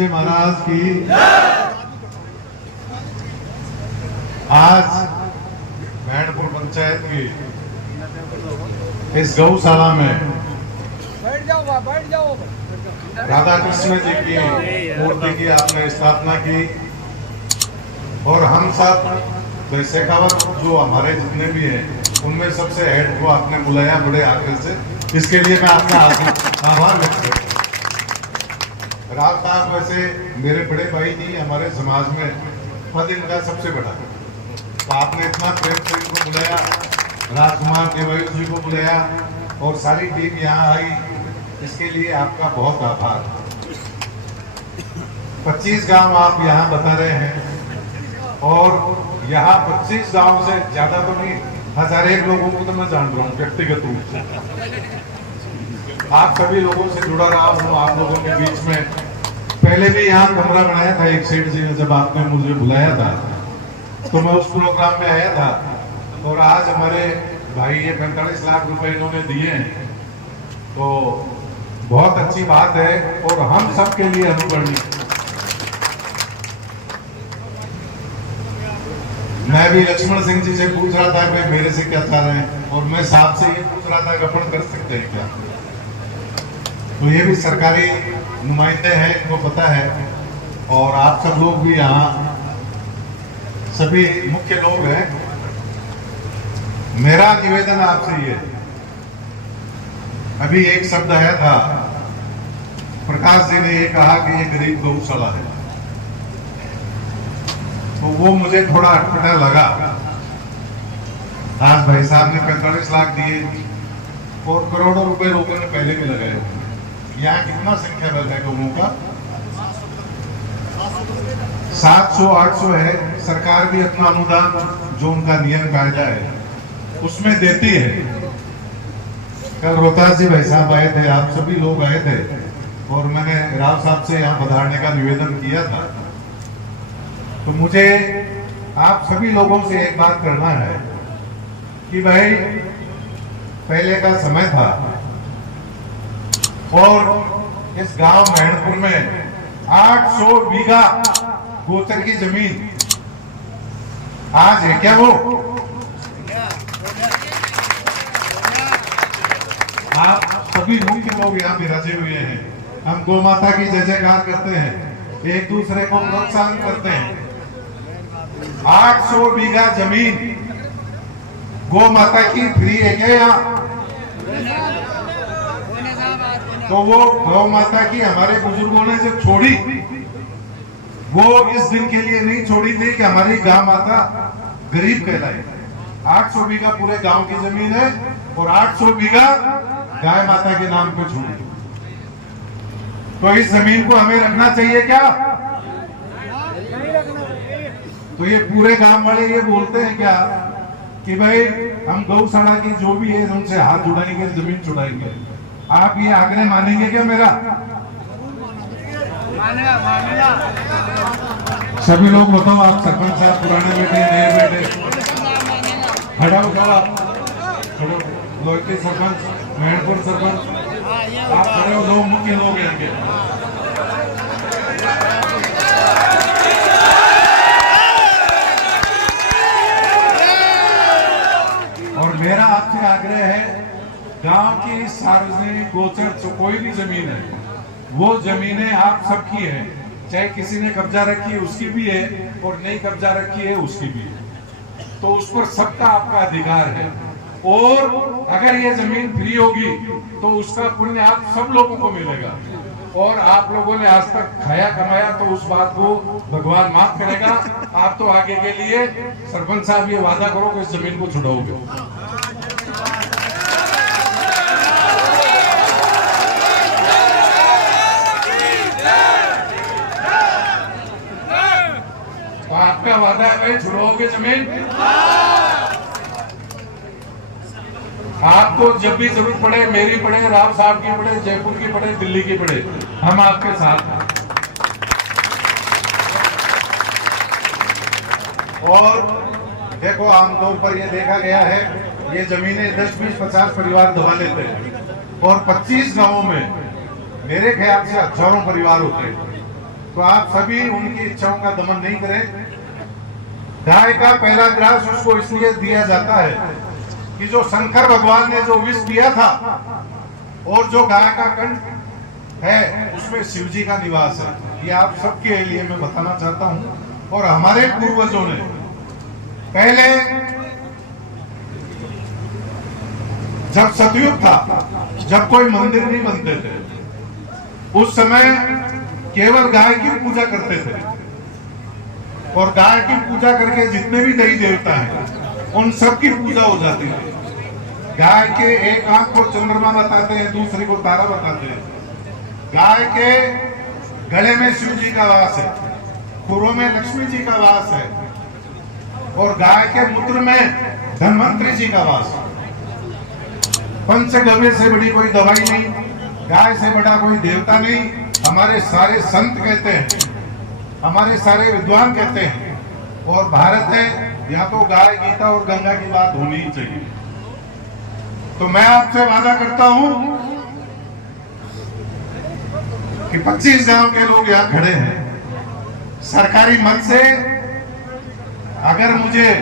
जी महाराज की। आज मैनपुर पंचायत की इस गौशाला में राधा कृष्ण जी की मूर्ति की आपने स्थापना की और हम सब शेखावत जो हमारे जितने भी हैं उनमें सबसे हेड को आपने बुलाया बड़े आग्रह से। इसके लिए मैं आपका आभार व्यक्त करता हूँ। राव साहब वैसे मेरे बड़े भाई नहीं, हमारे समाज में पद इनका सबसे बड़ा, तो आपने इतना प्रेम से इनको बुलाया, राजकुमार देवायु जी को बुलाया और सारी टीम यहाँ आई, इसके लिए आपका बहुत आभार। 25 गांव आप यहाँ बता रहे हैं और यहाँ 25 गांव से ज्यादा तो नहीं, 1001 लोगों को तो मैं जान रहा हूँ व्यक्तिगत रूप से। आप सभी लोगों से जुड़ा रहा हूँ, आप लोगों के बीच में पहले भी यहाँ कमरा बनाया था एक सेठ जी ने, जब आपने मुझे बुलाया था तो मैं उस प्रोग्राम में आया था। और आज हमारे भाई ये 45 लाख रुपए इन्होंने दिए हैं, तो बहुत अच्छी बात है और हम सबके लिए अनुकरणीय। मैं भी लक्ष्मण सिंह जी से पूछ रहा था कि मेरे से क्या चाह रहे हैं, और मैं साहब से ये पूछ रहा था कि अपन कर सकते हैं क्या। तो ये भी सरकारी नुमाइंदे हैं, इनको पता है, और आप सब लोग भी यहाँ सभी मुख्य लोग हैं। मेरा निवेदन आपसे ये, अभी एक शब्द आया था, प्रकाश जी ने ये कहा कि ये गरीब गौशाला है, तो वो मुझे थोड़ा अटपटा लगा। आज भाई साहब ने 45 लाख दिए और करोड़ों रुपए लोगों ने पहले भी लगाए। यहाँ कितना संख्या बल है लोगों का? 700-800 है। सरकार भी अपना अनुदान जो उनका नियम कायदा है उसमें देती है। कल रोहतास जी भाई साहब आए थे, आप सभी लोग आए थे और मैंने राव साहब से यहाँ पधारने का निवेदन किया था। तो मुझे आप सभी लोगों से एक बात करना है कि भाई पहले का समय था और इस गांव मैनपुर में 800 बीघा गोचर की जमीन आज है क्या? वो आप सभी मुख्य लोग यहाँ विराजे हुए हैं। हम गौ माता की जय जयकार करते हैं, एक दूसरे को प्रोत्साहन करते हैं। 800 बीघा जमीन गौ माता की फ्री है क्या यहाँ? तो वो गौ माता की हमारे बुजुर्गों ने जो छोड़ी, वो इस दिन के लिए नहीं छोड़ी थी कि हमारी गाय माता गरीब कहलाए। 800 बीघा पूरे गांव की जमीन है और 800 बीघा गाय माता के नाम पे छोड़ी। तो इस जमीन को हमें रखना चाहिए क्या? तो ये पूरे गांव वाले ये बोलते हैं क्या कि भाई हम गौशाला की जो भी है उनसे हाथ जुड़ाएंगे, जमीन छुड़ाएंगे। आप ये आग्रह मानेंगे क्या मेरा? सभी लोग बताओ, आप सरपंच साहब, पुराने बेटे, नए बेटे, खड़ा उठाओ, लोहिती सरपंच, मैनपुर सरपंच, आप खड़े हो, लोग मुख्य लोग हैं इनके। और मेरा आपसे आग्रह है, गांव की सार्वजनिक गोचर कोई भी जमीन है, वो जमीनें आप सबकी है, चाहे किसी ने कब्जा रखी है उसकी भी है और नहीं कब्जा रखी है उसकी भी है, तो उस पर सबका आपका अधिकार है। और अगर ये जमीन फ्री होगी तो उसका पुण्य आप सब लोगों को मिलेगा। और आप लोगों ने आज तक खाया कमाया तो उस बात को भगवान माफ करेगा। आप तो आगे के लिए सरपंच साहब ये वादा करो कि इस जमीन को छुड़ाओगे। तो आपका वादा है भाई, छुड़ाओगे जमीन? आपको जब भी जरूरत पड़े, मेरी पड़े, राव साहब की पड़े, जयपुर की पड़े, दिल्ली की पड़े, हम आपके साथ हैं। और देखो, आमतौर पर यह देखा गया है, ये जमीनें 10, 20, 50 परिवार दबा लेते हैं और 25 गांवों में मेरे ख्याल से हजारों परिवार होते हैं। तो आप सभी उनकी इच्छाओं का दमन नहीं करें। गाय का पहला ग्रास उसको इसलिए दिया जाता है कि जो शंकर भगवान ने जो विष दिया था और जो गाय का कंठ है उसमें शिव जी का निवास है। ये आप सबके लिए मैं बताना चाहता हूं। और हमारे पूर्वजों ने पहले जब सतयुग था, जब कोई मंदिर नहीं बनते थे, उस समय केवल गाय की पूजा करते थे और गाय की पूजा करके जितने भी देवी देवता हैं उन सब की पूजा हो जाती है। गाय के एक आंख को चंद्रमा बताते हैं, दूसरी को तारा बताते हैं। गाय के गले में शिव जी का वास है, खुरों में लक्ष्मी जी का वास है और गाय के मूत्र में धन्वंतरी जी का वास है। पंचगव्य से बड़ी कोई दवाई नहीं, गाय से बड़ा कोई देवता नहीं। हमारे सारे संत कहते हैं, हमारे सारे विद्वान कहते हैं। और भारत है, या तो गाय, गीता और गंगा की बात होनी ही चाहिए। तो मैं आपसे वादा करता हूं कि 25 गांव के लोग यहां खड़े हैं। सरकारी मत से अगर मुझे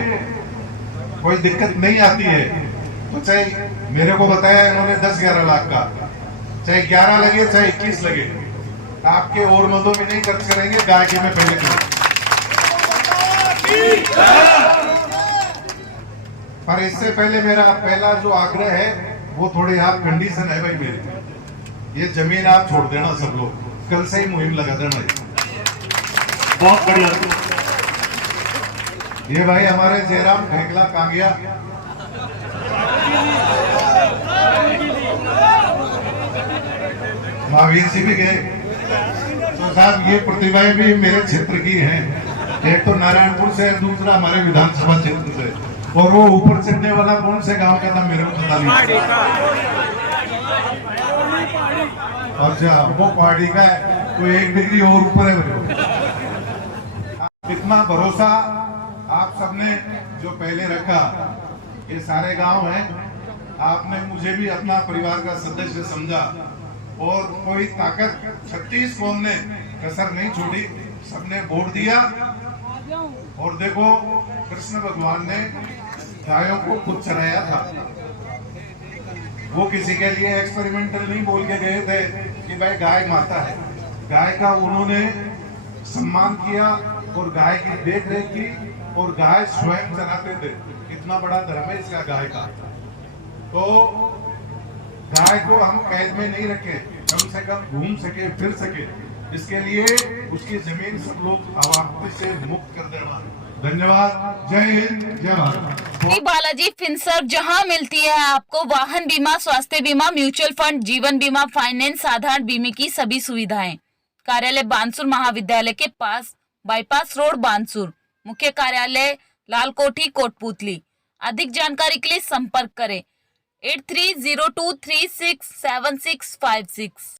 कोई दिक्कत नहीं आती है तो चाहे मेरे को बताया इन्होंने 10-11 लाख का, चाहे 11 लगे चाहे 21 लगे, आपके और मदों में नहीं खर्च करेंगे, गाय के में पहले करेंगे। पर इससे पहले मेरा पहला जो आग्रह है वो थोड़ी आप कंडीशन है भाई मेरी, ये जमीन आप छोड़ देना सब लोग, कल से ही मुहिम लगा देना। बहुत बढ़िया। ये भाई हमारे जयराम ढेकला कांगिया, महावीर जी भी गए। तो साहब ये प्रतिभाएं भी मेरे क्षेत्र की हैं, एक तो नारायणपुर से, दूसरा हमारे विधानसभा क्षेत्र से, और वो ऊपर चढ़ने वाला कौन से गांव का था मेरे को पता नहीं। अच्छा, वो पहाड़ी का है, तो 1 डिग्री और ऊपर है मेरे को। इतना भरोसा आप सबने जो पहले रखा, ये सारे गांव हैं, आपने मुझे भी अपना परिवार का सदस्य समझा और कोई ताकत 36 कौम ने कसर नहीं छोड़ी, सबने वोट दिया। और देखो कृष्ण भगवान ने गायों को खुद चराया था, वो किसी के लिए एक्सपेरिमेंटल नहीं बोल के गए थे कि भाई गाय माता है। गाय का उन्होंने सम्मान किया और गाय की देख रेख की और गाय स्वयं चराते थे। कितना बड़ा धर्म है इसका गाय का। तो गाय को हम कैद में नहीं रखे, कम से कम घूम सके, फिर सके, इसके लिए उसकी जमीन सब लोग आवागमन से मुक्त कर देना। धन्यवाद। जय हिंद, जय भारत। बालाजी फिनसर्व, जहां मिलती है आपको वाहन बीमा, स्वास्थ्य बीमा, म्यूचुअल फंड, जीवन बीमा, फाइनेंस, साधारण बीमे की सभी सुविधाएं। कार्यालय बानसूर महाविद्यालय के पास, बाईपास रोड, बानसूर। मुख्य कार्यालय लालकोठी, कोटपुतली। अधिक जानकारी के लिए संपर्क करें 8302367656।